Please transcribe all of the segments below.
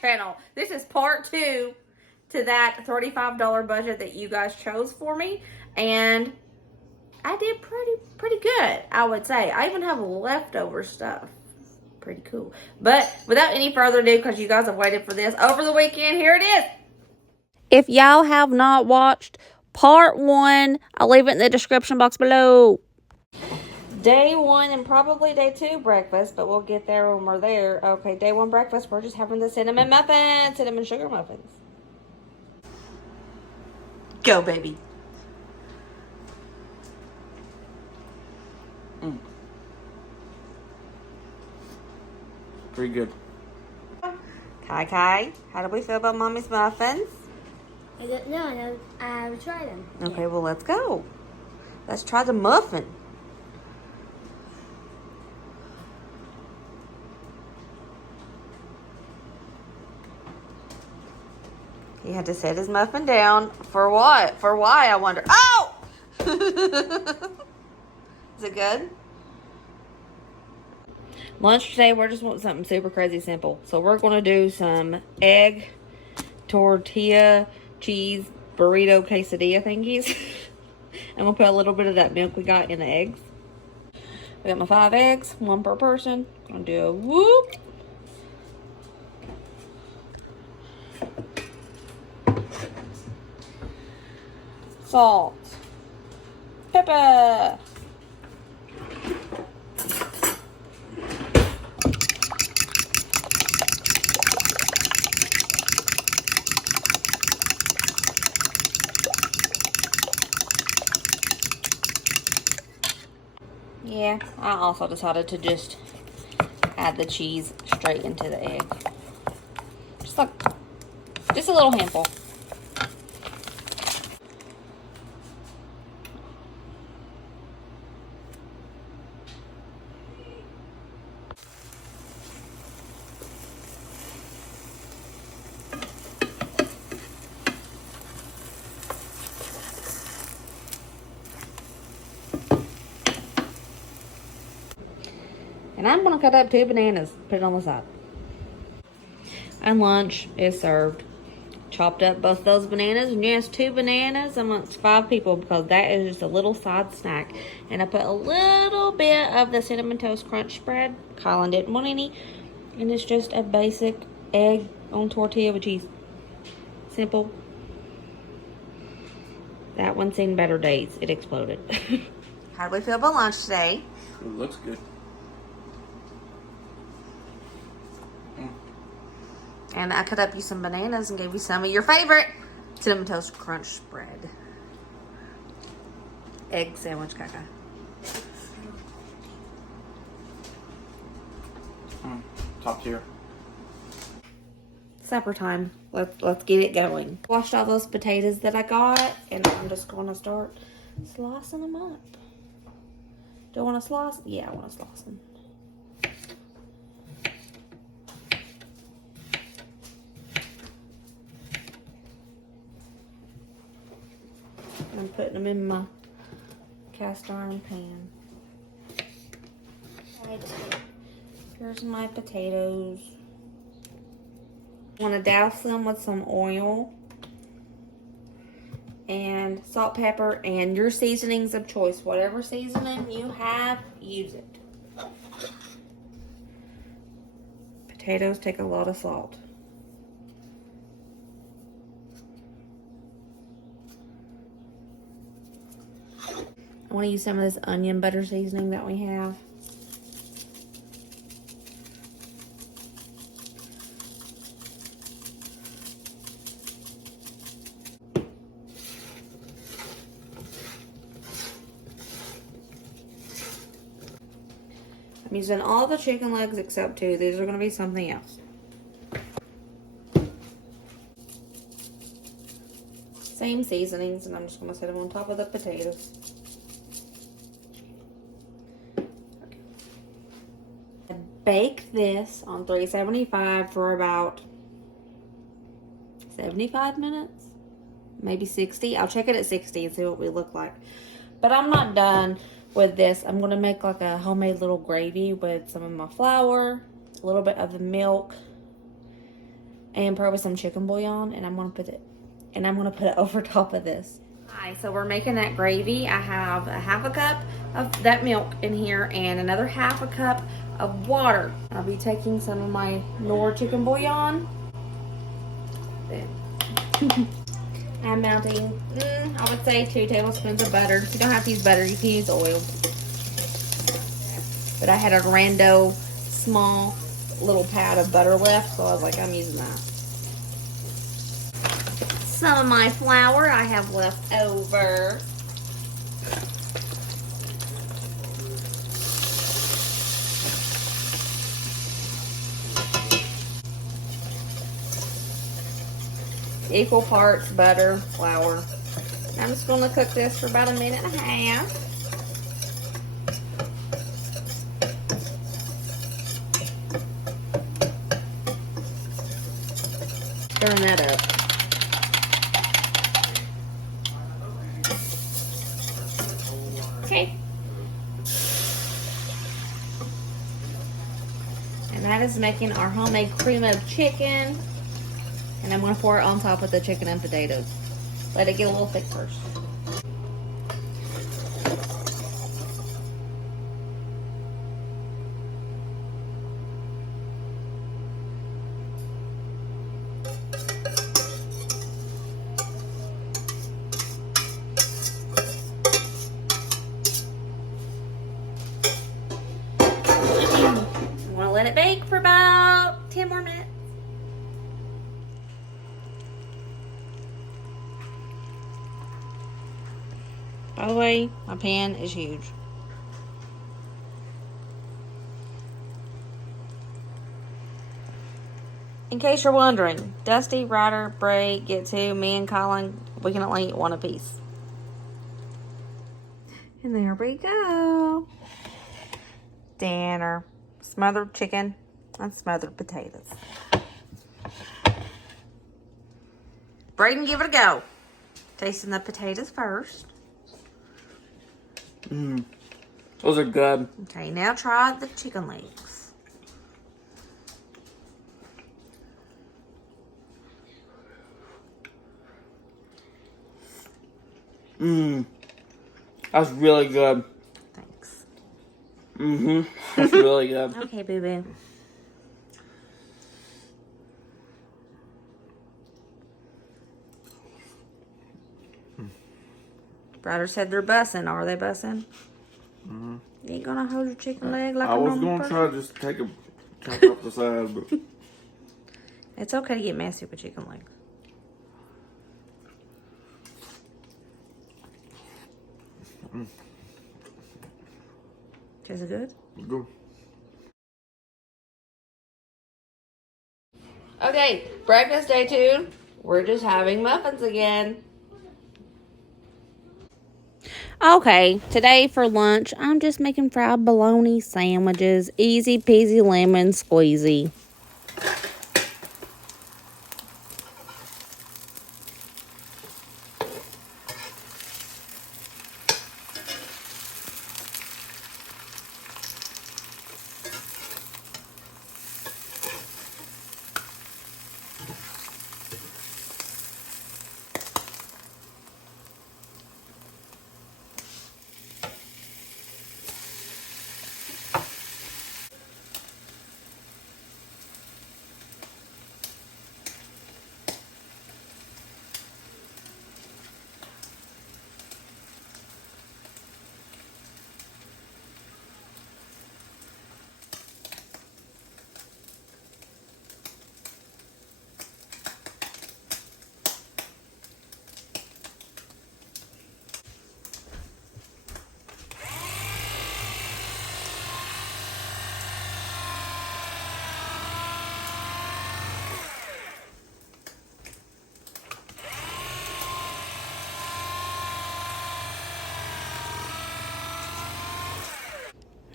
channel. This is part 2 to that $35 budget that you guys chose for me. And I did pretty good, I would say. I even have leftover stuff. Pretty cool. But without any further ado, because you guys have waited for this over the weekend, here it is. If y'all have not watched part 1, I'll leave it in the description box below. Day 1 and probably day 2 breakfast, but we'll get there when we're there. Okay, day 1 breakfast, we're just having the cinnamon muffins, cinnamon sugar muffins. Go, baby. Pretty good. Kai, how do we feel about Mommy's muffins? I don't know. I will try them. Okay, well, let's go. Let's try the muffin. He had to set his muffin down. For what? For why, I wonder. Oh! Is it good? Lunch today, we're just wanting something super crazy simple. So we're going to do some egg tortilla cheese burrito quesadilla thingies. I'm going to put a little bit of that milk we got in the eggs. I got my 5 eggs, 1 per person. Going to do a whoop. Salt. Pepper. Yeah, I also decided to just add the cheese straight into the egg. Just a little handful. And I'm going to cut up 2 bananas, put it on the side. And lunch is served. Chopped up both those bananas, and yes, 2 bananas amongst 5 people, because that is just a little side snack. And I put a little bit of the Cinnamon Toast Crunch spread. Colin didn't want any. And it's just a basic egg on tortilla with cheese. Simple. That one's seen better days. It exploded. How do we feel about lunch today? It looks good. And I cut up you some bananas and gave you some of your favorite Cinnamon Toast Crunch spread. Egg sandwich, Kaka. Top tier. Supper time. Let's get it going. Washed all those potatoes that I got, and I'm just going to start slicing them up. Do I want to slice? Yeah, I want to slice them. I'm putting them in my cast iron pan. Here's my potatoes. I want to douse them with some oil and salt, pepper, and your seasonings of choice. Whatever seasoning you have, use it. Potatoes take a lot of salt. I want to use some of this onion butter seasoning that we have. I'm using all the chicken legs except 2. These are going to be something else. Same seasonings, and I'm just going to set them on top of the potatoes. Bake this on 375 for about 75 minutes, maybe 60. I'll check it at 60 and see what we look like. But I'm not done with this. I'm going to make like a homemade little gravy with some of my flour, a little bit of the milk, and pour with some chicken bouillon, and I'm gonna put it over top of this. Alright, so we're making that gravy. I have a half a cup of that milk in here and another half a cup of water. I'll be taking some of my Knorr chicken bouillon. I'm melting, I would say 2 tablespoons of butter. If you don't have to use butter, you can use oil. But I had a rando small little pad of butter left, so I was like, I'm using that. Some of my flour I have left over. Equal parts butter, flour. I'm just going to cook this for about 1.5 minutes. Stirring that up. Okay. And that is making our homemade cream of chicken. And I'm going to pour it on top of the chicken and potatoes. Let it get a little thick first. I'm going to let it bake for about 10 more minutes. By the way, my pan is huge. In case you're wondering, Dusty, Ryder, Bray, Get To, me and Colin, we can only eat one apiece. And there we go. Dinner. Smothered chicken and smothered potatoes. Braden, give it a go. Tasting the potatoes first. Those are good. Okay, now try the chicken legs. That's really good. Thanks. That's really good. Okay, boo-boo. Ryder said they're bussing. Are they bussing? You ain't gonna hold your chicken leg like I a was normal gonna person? try to just take a chunk off the side, but It's okay to get messy with chicken legs. Is it good? go. Okay, breakfast day 2. We're just having muffins again. Okay, today for lunch, I'm just making fried bologna sandwiches. Easy peasy lemon squeezy.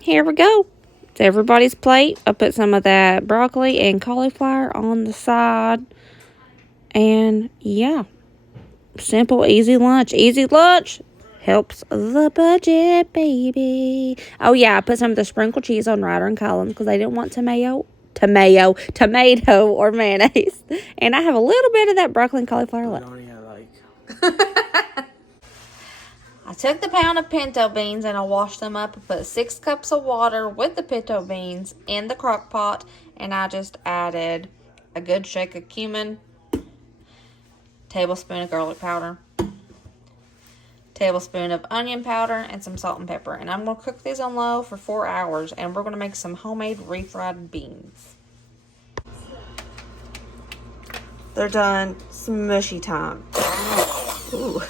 Here we go. It's everybody's plate. I put some of that broccoli and cauliflower on the side. And yeah, simple, easy lunch. Easy lunch helps the budget, baby. Oh yeah, I put some of the sprinkled cheese on Ryder and Colin because they didn't want tomato tomato or mayonnaise. And I have a little bit of that broccoli and cauliflower left. I took the pound of pinto beans and I washed them up and put 6 cups of water with the pinto beans in the crock pot, and I just added a good shake of cumin, tablespoon of garlic powder, tablespoon of onion powder, and some salt and pepper. And I'm going to cook these on low for 4 hours, and we're going to make some homemade refried beans. They're done. Smushy time. Ooh.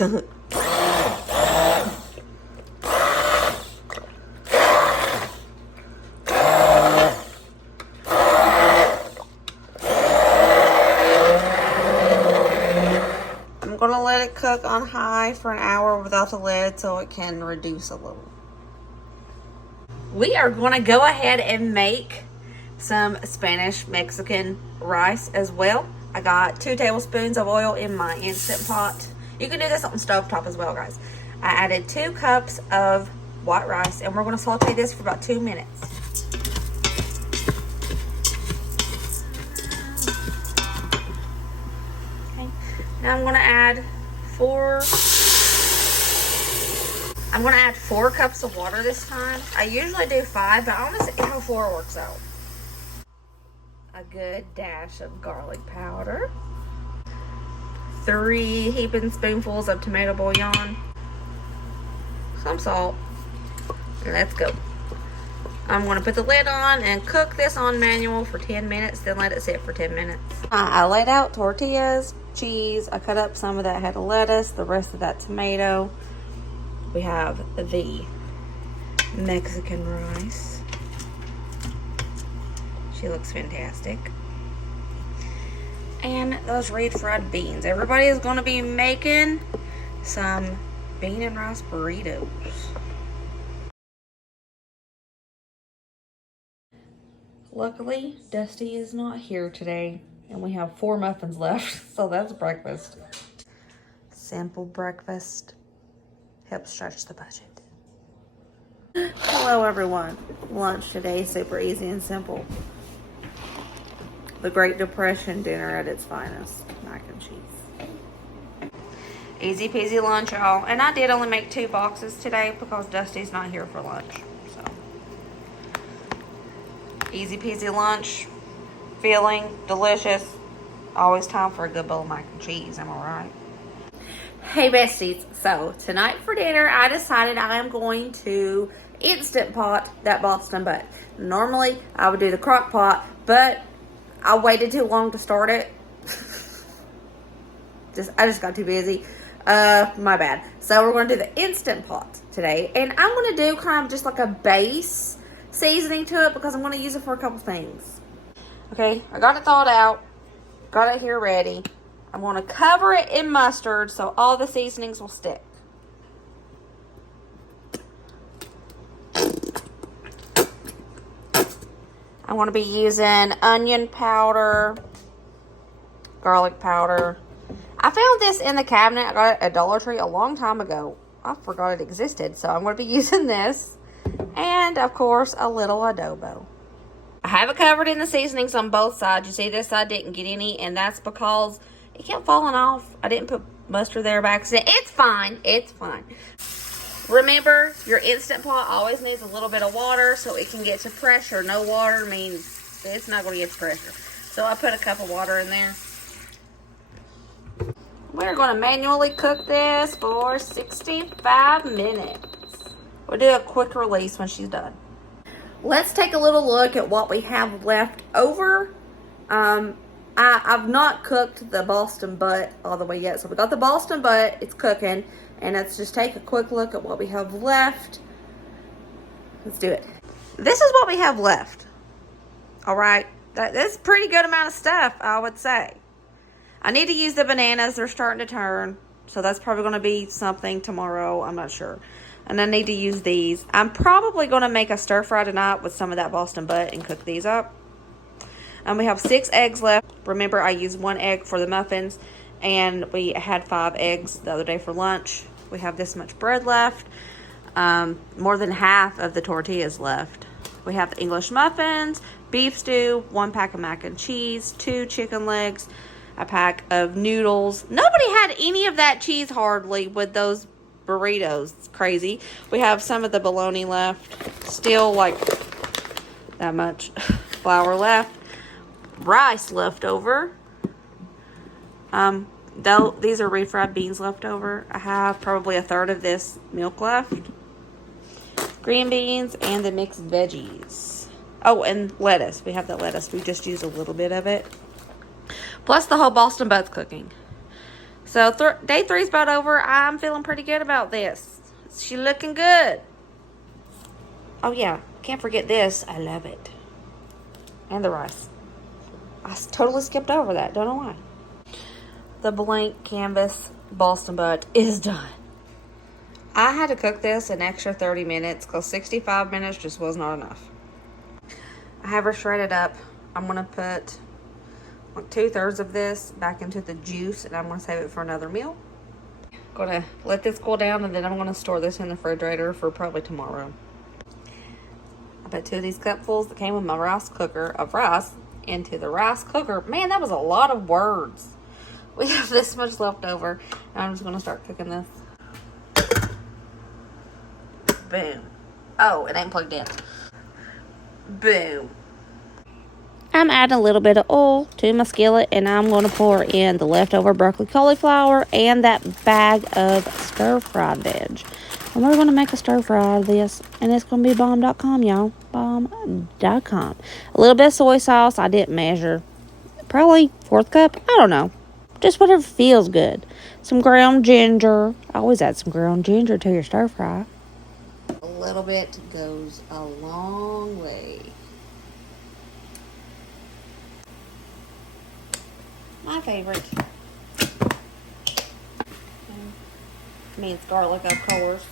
I'm going to let it cook on high for an hour without the lid so it can reduce a little. We are going to go ahead and make some Spanish Mexican rice as well. I got 2 tablespoons of oil in my Instant Pot. You can do this on stovetop as well, guys. I added 2 cups of white rice, and we're going to saute this for about 2 minutes. Okay. Now I'm going to add 4 cups of water this time. I usually do 5, but I want to see how 4 works out. A good dash of garlic powder. 3 heaping spoonfuls of tomato bouillon. Some salt. And let's go. I'm going to put the lid on and cook this on manual for 10 minutes, then let it sit for 10 minutes. I laid out tortillas, cheese. I cut up some of that head of lettuce, the rest of that tomato. We have the Mexican rice. She looks fantastic. And those refried beans. Everybody is going to be making some bean and rice burritos. Luckily, Dusty is not here today, and we have 4 muffins left, so that's breakfast. Simple breakfast helps stretch the budget. Hello, everyone. Lunch today, super easy and simple. The Great Depression dinner at its finest. Mac and cheese. Easy peasy lunch, y'all. And I did only make 2 boxes today because Dusty's not here for lunch. So, easy peasy lunch. Filling, delicious. Always time for a good bowl of mac and cheese. Am I right? Hey, besties. So, tonight for dinner, I decided I am going to Instant Pot that Boston butt. Normally, I would do the crock pot, but I waited too long to start it. I just got too busy. My bad. So we're going to do the Instant Pot today. And I'm going to do kind of just like a base seasoning to it because I'm going to use it for a couple things. Okay, I got it thawed out. Got it here ready. I'm going to cover it in mustard so all the seasonings will stick. I'm going to be using onion powder, garlic powder. I found this in the cabinet. I got it at Dollar Tree a long time ago. I forgot it existed, so I'm going to be using this. And, of course, a little adobo. I have it covered in the seasonings on both sides. You see, this side didn't get any, and that's because it kept falling off. I didn't put mustard there by accident. It's fine. It's fine. Remember, your Instant Pot always needs a little bit of water so it can get to pressure. No water means it's not going to get to pressure. So I put a cup of water in there. We're going to manually cook this for 65 minutes. We'll do a quick release when she's done. Let's take a little look at what we have left over. I've not cooked the Boston butt all the way yet. So we got the Boston butt. It's cooking. And let's just take a quick look at what we have left. Let's do it. This is what we have left. All right. That's a pretty good amount of stuff, I would say. I need to use the bananas. They're starting to turn. So that's probably going to be something tomorrow. I'm not sure. And I need to use these. I'm probably going to make a stir fry tonight with some of that Boston butt and cook these up. And we have 6 eggs left. Remember, I used 1 egg for the muffins. And we had 5 eggs the other day for lunch. We have this much bread left. More than half of the tortillas left. We have the English muffins, beef stew, 1 pack of mac and cheese, 2 chicken legs, a pack of noodles. Nobody had any of that cheese hardly with those burritos. It's crazy. We have some of the bologna left. Still like that much flour left. Rice left over. Though these are refried beans left over. I have probably a third of this milk left. Green beans and the mixed veggies. Oh, and lettuce. We have the lettuce. We just used a little bit of it. Plus the whole Boston Butts cooking. So day 3's about over. I'm feeling pretty good about this. She looking good. Oh yeah, can't forget this. I love it. And the rice. I totally skipped over that. Don't know why. The blank canvas Boston Butt is done. I had to cook this an extra 30 minutes because 65 minutes just was not enough. I have her shredded up. I'm going to put like 2/3 of this back into the juice and I'm going to save it for another meal. Going to let this cool down and then I'm going to store this in the refrigerator for probably tomorrow. I put 2 of these cupfuls that came with my rice cooker of rice into the rice cooker. Man, that was a lot of words. We have this much left over. And I'm just going to start cooking this. Boom. Oh, it ain't plugged in. Boom. I'm adding a little bit of oil to my skillet. And I'm going to pour in the leftover broccoli cauliflower and that bag of stir-fried veg. And we're going to make a stir-fry out of this. And it's going to be bomb.com, y'all. Bomb.com. A little bit of soy sauce. I didn't measure. Probably 1/4 cup. I don't know. Just whatever feels good. Some ground ginger. I always add some ground ginger to your stir fry. A little bit goes a long way. My favorite. Minced garlic, of course.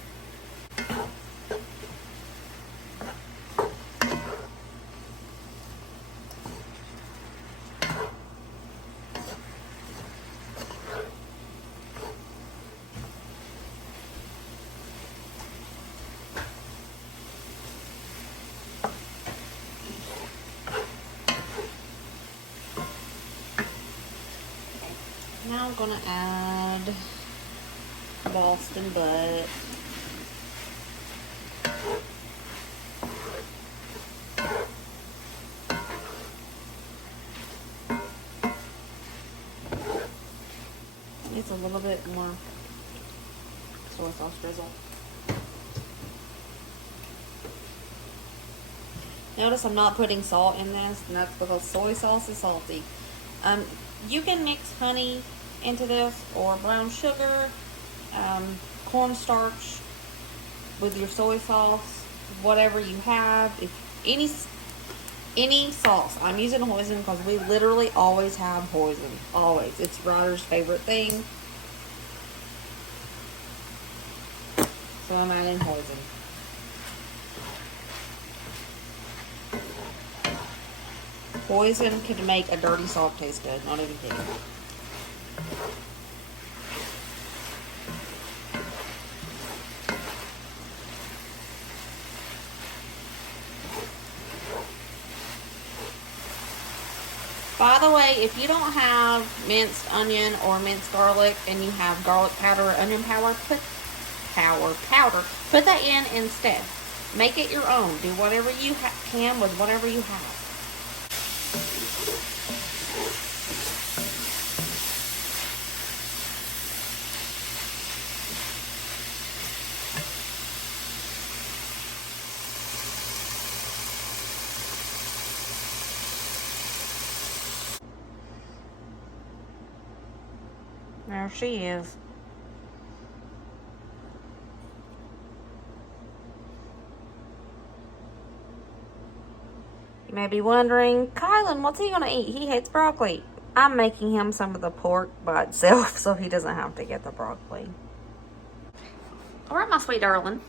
Now I'm going to add Boston Butt. Needs a little bit more soy sauce drizzle. Notice I'm not putting salt in this, and that's because soy sauce is salty. You can mix honey into this or brown sugar, cornstarch with your soy sauce, whatever you have. If any sauce. I'm using hoisin because we literally always have hoisin. Always. It's Ryder's favorite thing. So I'm adding hoisin. Hoisin can make a dirty salt taste good. Not even kidding. By the way, if you don't have minced onion or minced garlic and you have garlic powder or onion powder, put that in instead. Make it your own. Do whatever you can with whatever you have. There she is. You may be wondering, Kylan, what's he gonna eat? He hates broccoli. I'm making him some of the pork by itself so he doesn't have to get the broccoli. All right, my sweet darling.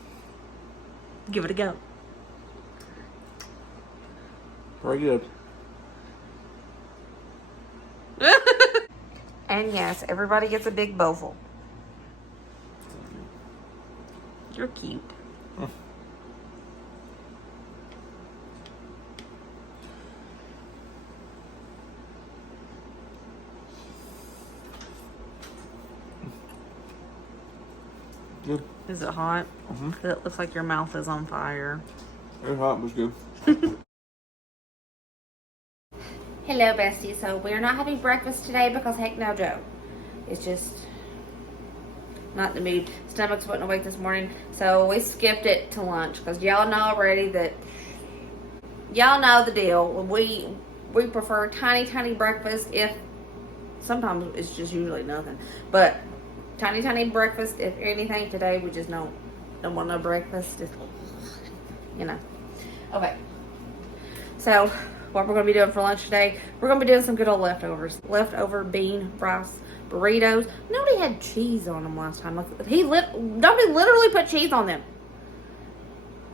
Give it a go. Very good. And yes, everybody gets a big bowlful. You're cute. Good. Is it hot? Mhm. It looks like your mouth is on fire. Very hot, but it's good. Hello, bestie. So we're not having breakfast today because heck no, Joe. It's just not in the mood. Stomach's wasn't awake this morning, so we skipped it to lunch because y'all know already that y'all know the deal. We prefer tiny breakfast. If sometimes it's just usually nothing, but tiny breakfast. If anything, today we just don't want no breakfast. Just, you know. Okay. So what we're gonna be doing for lunch today? We're gonna be doing some good old leftovers. Leftover bean rice burritos. Nobody had cheese on them last time. Nobody literally put cheese on them.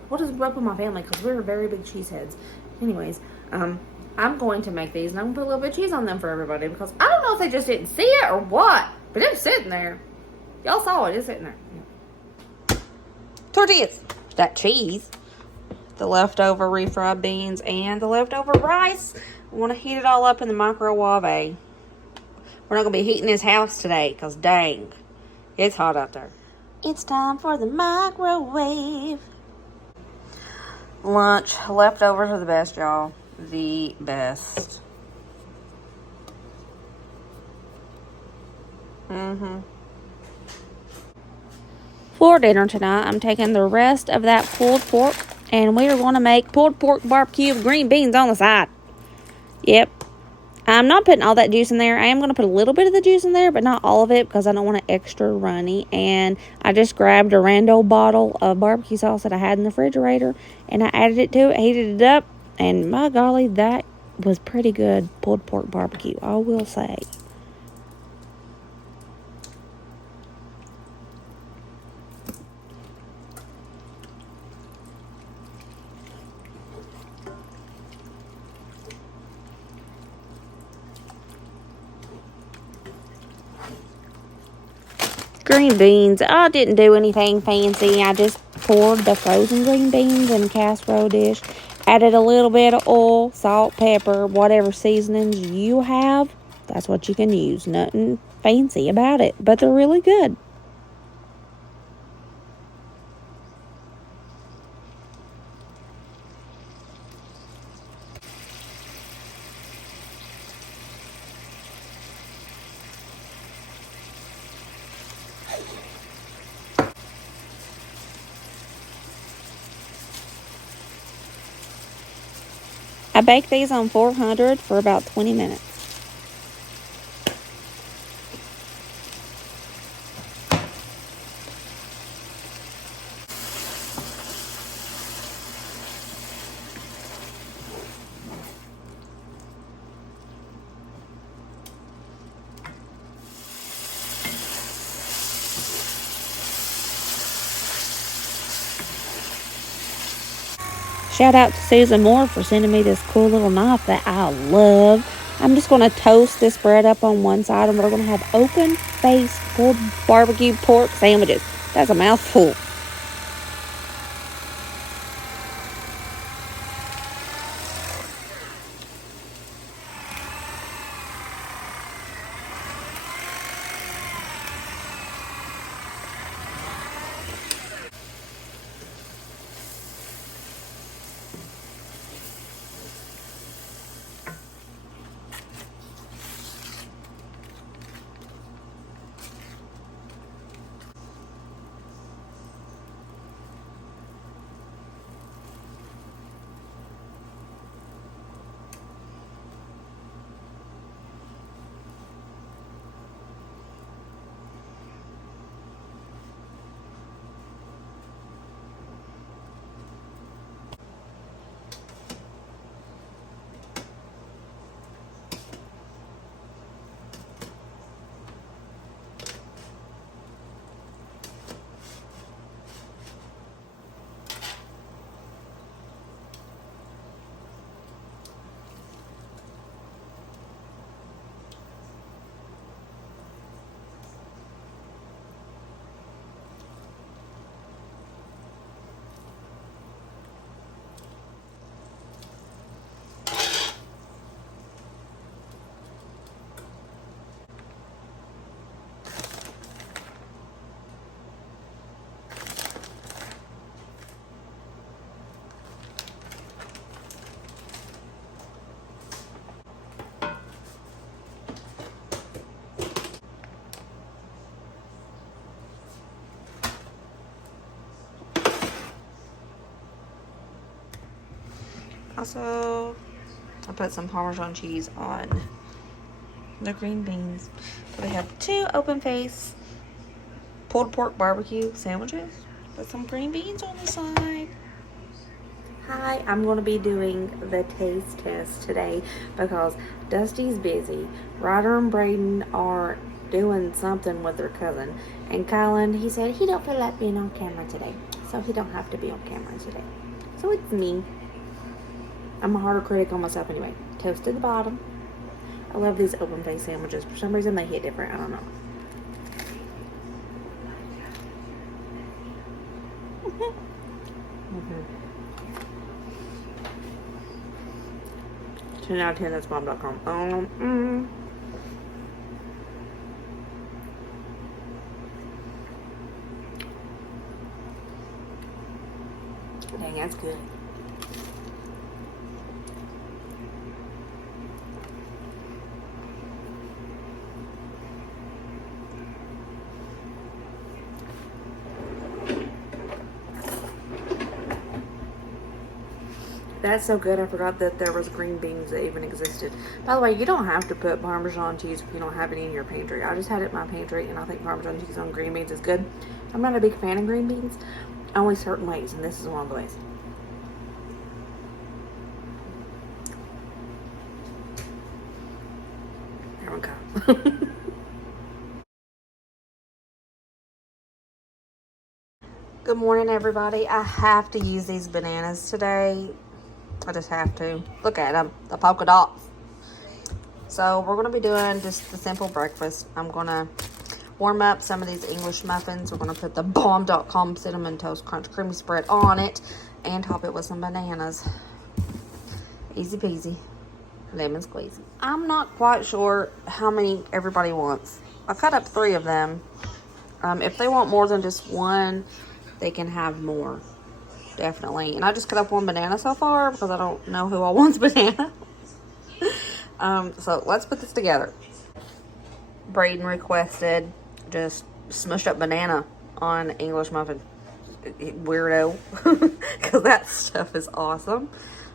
What is up with my family? Because we're very big cheeseheads. Anyways, I'm going to make these and I'm gonna put a little bit of cheese on them for everybody because I don't know if they just didn't see it or what, but it was sitting there. Y'all saw it. It's sitting there. Tortillas. That cheese. The leftover refried beans and the leftover rice. I want to heat it all up in the microwave. We're not going to be heating this house today because dang, it's hot out there. It's time for the microwave. Lunch. Leftovers are the best, y'all. The best. For dinner tonight, I'm taking the rest of that pulled pork and we are going to make pulled pork barbecue with green beans on the side. Yep. I'm not putting all that juice in there. I am going to put a little bit of the juice in there, but not all of it because I don't want it extra runny. And I just grabbed a rando bottle of barbecue sauce that I had in the refrigerator and I added it to it, heated it up, and my golly, that was pretty good pulled pork barbecue, I will say. Green beans, I didn't do anything fancy. I just poured the frozen green beans in a casserole dish, added a little bit of oil, salt, pepper, whatever seasonings you have. That's what you can use. Nothing fancy about it, but they're really good. I baked these on 400 for about 20 minutes. Shout out to Susan Moore for sending me this cool little knife that I love. I'm just going to toast this bread up on one side and we're going to have open-faced pulled barbecue pork sandwiches. That's a mouthful. also, I put some Parmesan cheese on the green beans. So they have 2 open face pulled pork barbecue sandwiches with some green beans on the side. Hi, I'm going to be doing the taste test today because Dusty's busy. Ryder and Braden are doing something with their cousin. And Kylan, he said he don't feel like being on camera today. So he don't have to be on camera today. So it's me. I'm a harder critic on myself anyway. Toast to the bottom. I love these open face sandwiches. For some reason they hit different. I don't know. Mm-hmm. 10 out of 10, that's mom.com. Dang, that's good. That's so good. I forgot that there was green beans that even existed. By the way, you don't have to put Parmesan cheese if you don't have any in your pantry. I just had it in my pantry, and I think Parmesan cheese on green beans is good. I'm not a big fan of green beans. Only certain ways, and this is one of the ways. There we go. Good morning, everybody. I have to use these bananas today. I just have to. Look at them, the polka dots. So we're going to be doing just the simple breakfast. I'm going to warm up some of these English muffins. We're going to put the bomb.com Cinnamon Toast Crunch Creamy Spread on it and top it with some bananas. Easy peasy. Lemon squeeze. I'm not quite sure how many everybody wants. I cut up 3 of them. If they want more than just one, they can have more. Definitely. And I just cut up 1 banana so far because I don't know who all wants banana. So let's put this together. Braden requested just smushed up banana on English muffin. Weirdo. Because that stuff is awesome.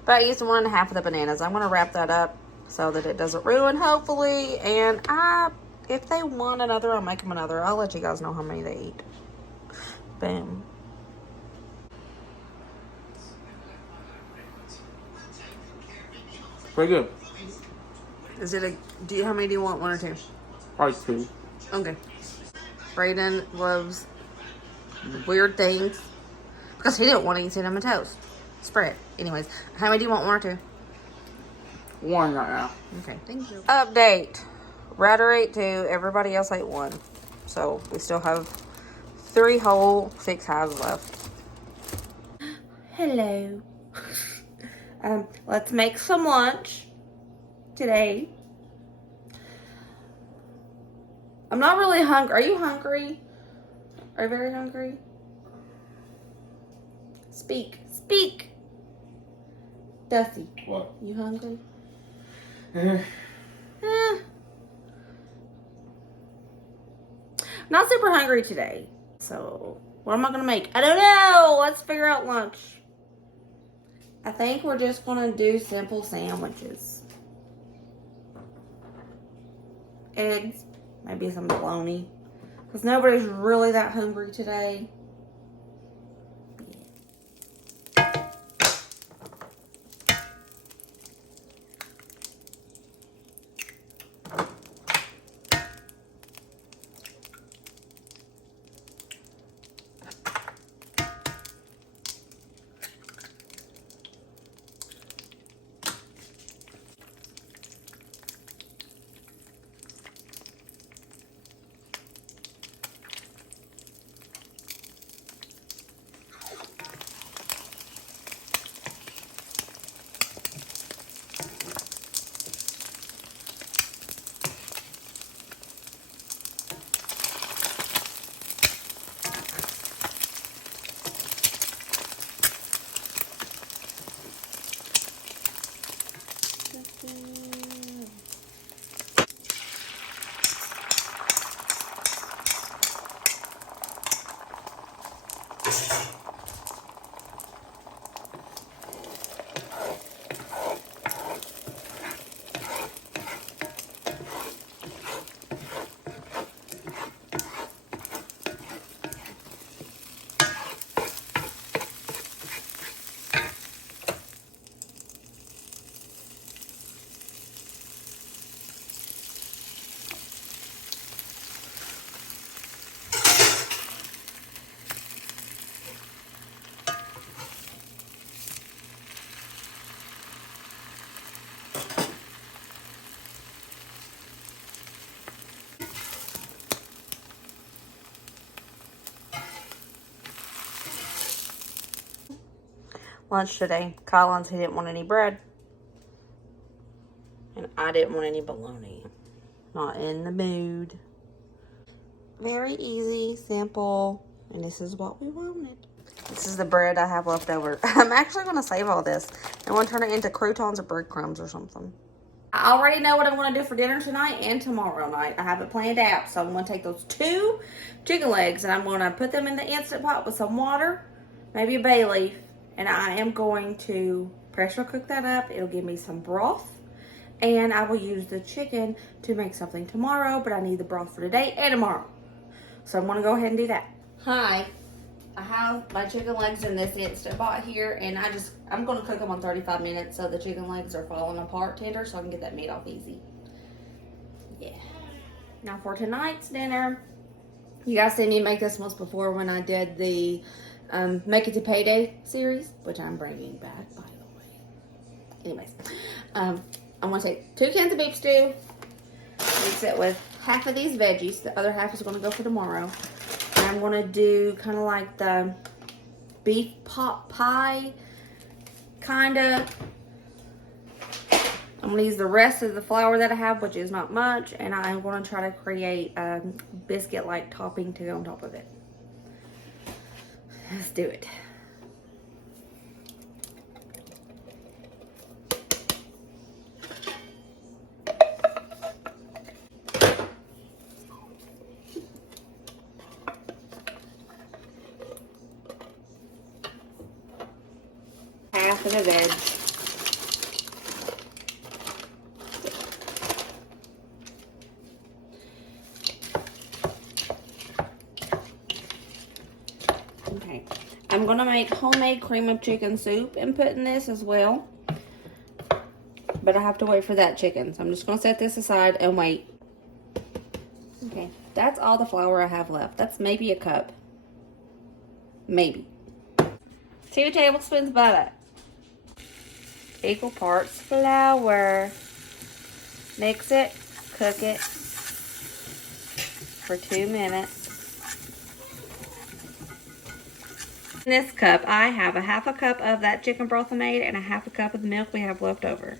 But I used 1.5 of the bananas. I'm going to wrap that up so that it doesn't ruin, hopefully. And if they want another, I'll make them another. I'll let you guys know how many they eat. Boom. Pretty good. Is it how many do you want? 1 or 2? Probably 2. Okay. Braden loves weird things because he didn't want to eat cinnamon toast spread. Anyways, how many do you want? 1 or 2? 1 right now. Okay, thank you. Update. Ryder ate 2. Everybody else ate 1. So we still have 3 whole 6 halves left. Hello. Let's make some lunch today. I'm not really hungry. Are you hungry? Are you very hungry? Speak. Speak. Dusty. What? You hungry? Not super hungry today. So, what am I going to make? I don't know. Let's figure out lunch. I think we're just going to do simple sandwiches. Eggs. Maybe some bologna. Because nobody's really that hungry today. lunch today. Collins, he didn't want any bread. And I didn't want any bologna. Not in the mood. Very easy, simple, and this is what we wanted. This is the bread I have left over. I'm actually going to save all this. I want to turn it into croutons or breadcrumbs or something. I already know what I'm going to do for dinner tonight and tomorrow night. I have it planned out. So I'm going to take those 2 chicken legs and I'm going to put them in the Instant Pot with some water, maybe a bay leaf, and I am going to pressure cook that up. It'll give me some broth, and I will use the chicken to make something tomorrow, but I need the broth for today and tomorrow. So I'm going to go ahead and do that. Hi. I have my chicken legs in this Instant Pot here, and I'm going to cook them on 35 minutes so the chicken legs are falling apart tender so I can get that meat off easy. Yeah. Now for tonight's dinner, you guys seen me make this once before when I did the Make It to Payday series, which I'm bringing back, by the way. Anyways, I'm going to take 2 cans of beef stew, mix it with half of these veggies. The other half is going to go for tomorrow. I'm going to do kind of like the beef pot pie, kind of. I'm going to use the rest of the flour that I have, which is not much, and I'm going to try to create a biscuit-like topping to go on top of it. Let's do it. Half of the veg. Okay. I'm going to make homemade cream of chicken soup and put in this as well. But I have to wait for that chicken. So I'm just going to set this aside and wait. Okay. That's all the flour I have left. That's maybe a cup. Maybe. 2 tablespoons butter. Equal parts flour. Mix it, cook it for 2 minutes. In this cup, I have a half a cup of that chicken broth I made and a half a cup of the milk we have left over.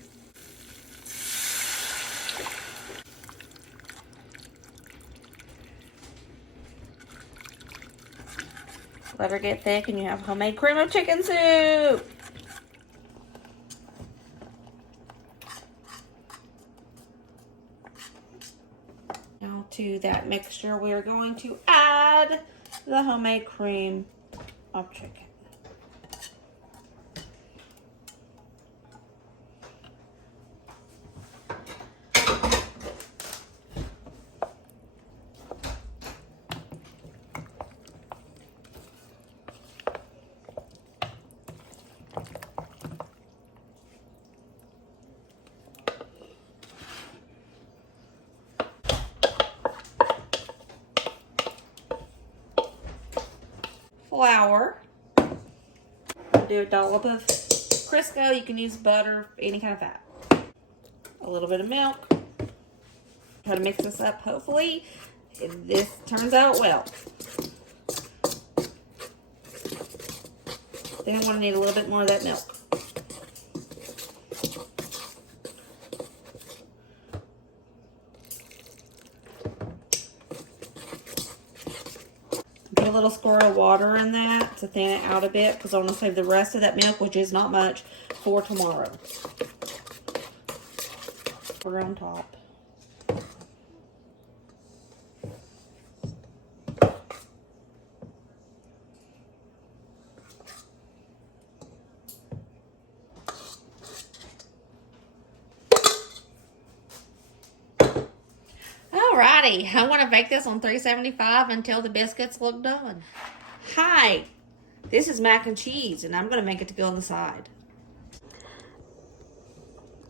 Let her get thick and you have homemade cream of chicken soup. Now to that mixture, we are going to add the homemade cream of chicken. Flour. Do a dollop of Crisco. You can use butter, any kind of fat. A little bit of milk. Try to mix this up. Hopefully, this turns out well. Then I'm going to need a little bit more of that milk. Get a little squirt of water in that to thin it out a bit because I want to save the rest of that milk, which is not much, for tomorrow. Put it on top. Alrighty, I want to bake this on 375 until the biscuits look done. Hi, this is mac and cheese, and I'm going to make it to go on the side.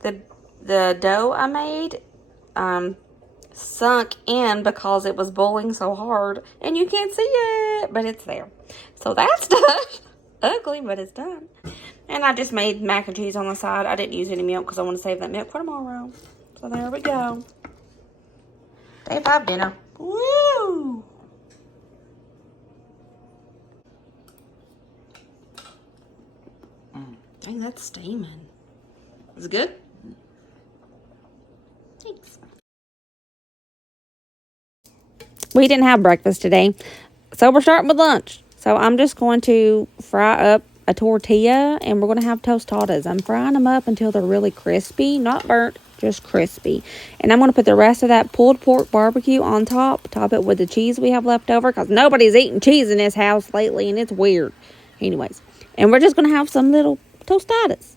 The dough I made sunk in because it was boiling so hard, and you can't see it, but it's there. So that's done. Ugly, but it's done. And I just made mac and cheese on the side. I didn't use any milk because I want to save that milk for tomorrow. So there we go. Day 5 dinner. Woo! that's steaming. Is it good? Thanks. We didn't have breakfast today, so we're starting with lunch. So I'm just going to fry up a tortilla, and we're going to have tostadas. I'm frying them up until they're really crispy, not burnt, just crispy. And I'm going to put the rest of that pulled pork barbecue on top, top it with the cheese we have left over, because nobody's eating cheese in this house lately, and it's weird. Anyways, and we're just going to have some little tostadas.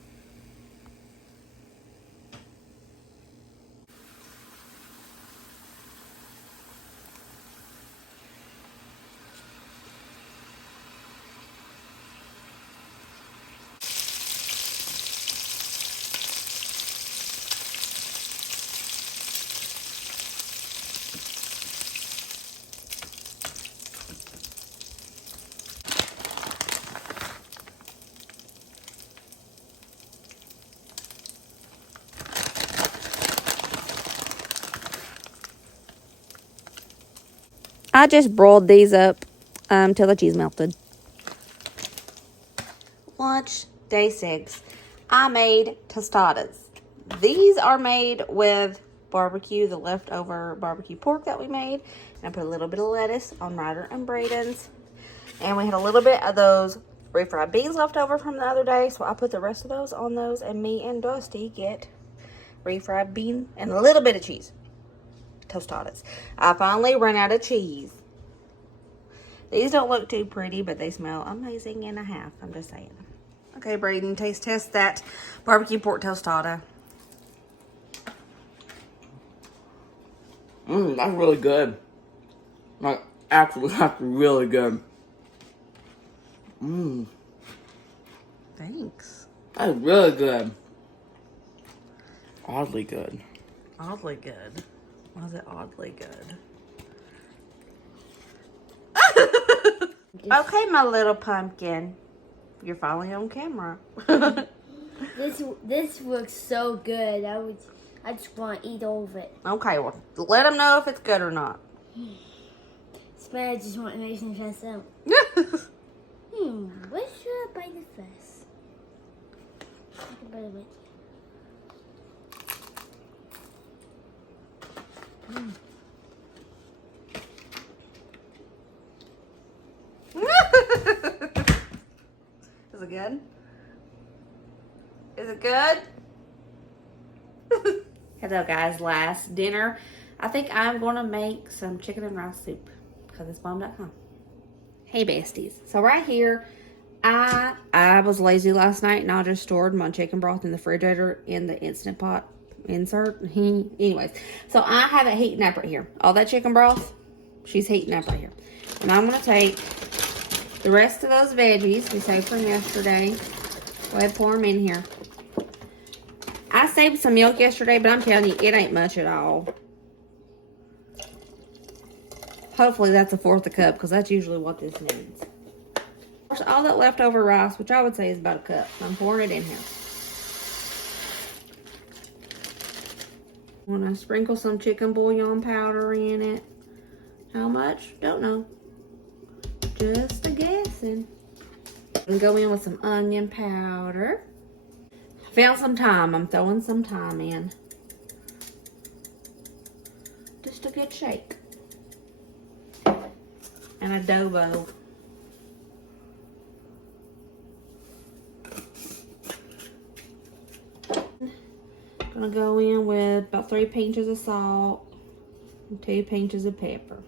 I just broiled these up till the cheese melted. Lunch, day 6. I made tostadas. These are made with barbecue, the leftover barbecue pork that we made. And I put a little bit of lettuce on Ryder and Braden's. And we had a little bit of those refried beans left over from the other day. So I put the rest of those on those. And me and Dusty get refried bean and a little bit of cheese. Tostadas. I finally ran out of cheese. These don't look too pretty, but they smell amazing and a half. I'm just saying. Okay, Braden, taste test that barbecue pork tostada. That's really good. Like, actually, that's really good. Thanks. That's really good. Oddly good. Oddly good. Why is it oddly good? Okay, my little pumpkin. You're finally on camera. This looks so good. I just want to eat all of it. Okay, well, let them know if it's good or not. I just want to make some sense out. What should I bite it first? I can bite it. Is it good? Is it good? Hello guys, last dinner. I think I'm going to make some chicken and rice soup because it's bomb.com. Hey besties. So right here, I was lazy last night and I just stored my chicken broth in the refrigerator in the Instant Pot insert. Anyways, so I have it heating up right here. All that chicken broth, she's heating up right here. And I'm going to take the rest of those veggies we saved from yesterday. Go ahead and pour them in here. I saved some milk yesterday, but I'm telling you, it ain't much at all. Hopefully that's a fourth a cup, because that's usually what this needs. All that leftover rice, which I would say is about a cup. I'm pouring it in here. I'm going to sprinkle some chicken bouillon powder in it. How much? Don't know. Just a guessing. And go in with some onion powder. Found some thyme. I'm throwing some thyme in. Just a good shake. And adobo. Gonna go in with about 3 pinches of salt and 2 pinches of pepper.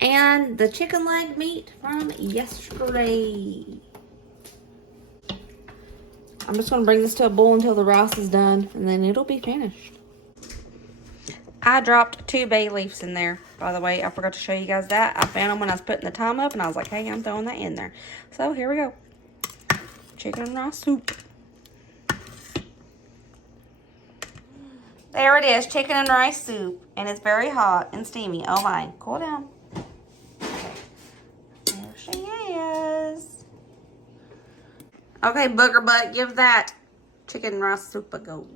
And the chicken leg meat from yesterday. I'm just going to bring this to a boil until the rice is done, and then it'll be finished. I dropped 2 bay leaves in there. By the way, I forgot to show you guys that. I found them when I was putting the thyme up, and I was like, hey, I'm throwing that in there. So here we go. Chicken and rice soup. There it is, chicken and rice soup. And it's very hot and steamy. Oh my, cool down. There she is. Okay, booger butt, give that chicken and rice soup a go.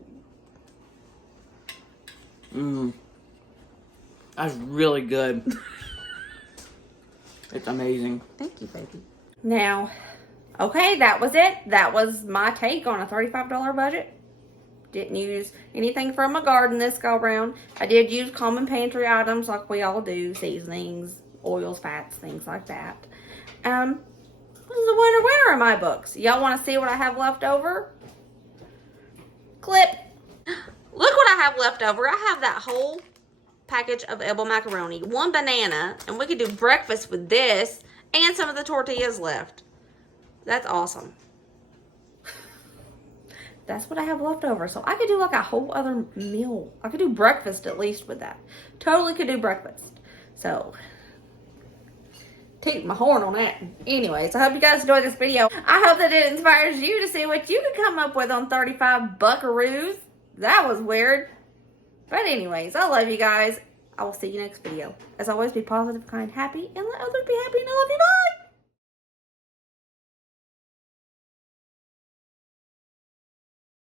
That's really good. It's amazing. Thank you, baby. Now, okay, that was it. That was my take on a $35 budget. Didn't use anything from my garden this go round. I did use common pantry items like we all do. Seasonings, oils, fats, things like that. This is a winner in my books. Y'all want to see what I have left over? Clip. Look what I have left over. I have that whole package of edible macaroni, 1 banana, and we could do breakfast with this and some of the tortillas left. That's awesome. That's what I have left over. So I could do like a whole other meal. I could do breakfast at least with that. Totally could do breakfast. So, toot my horn on that. Anyways, I hope you guys enjoyed this video. I hope that it inspires you to see what you can come up with on 35 buckaroos. That was weird. But anyways, I love you guys. I will see you next video. As always, be positive, kind, happy, and let others be happy.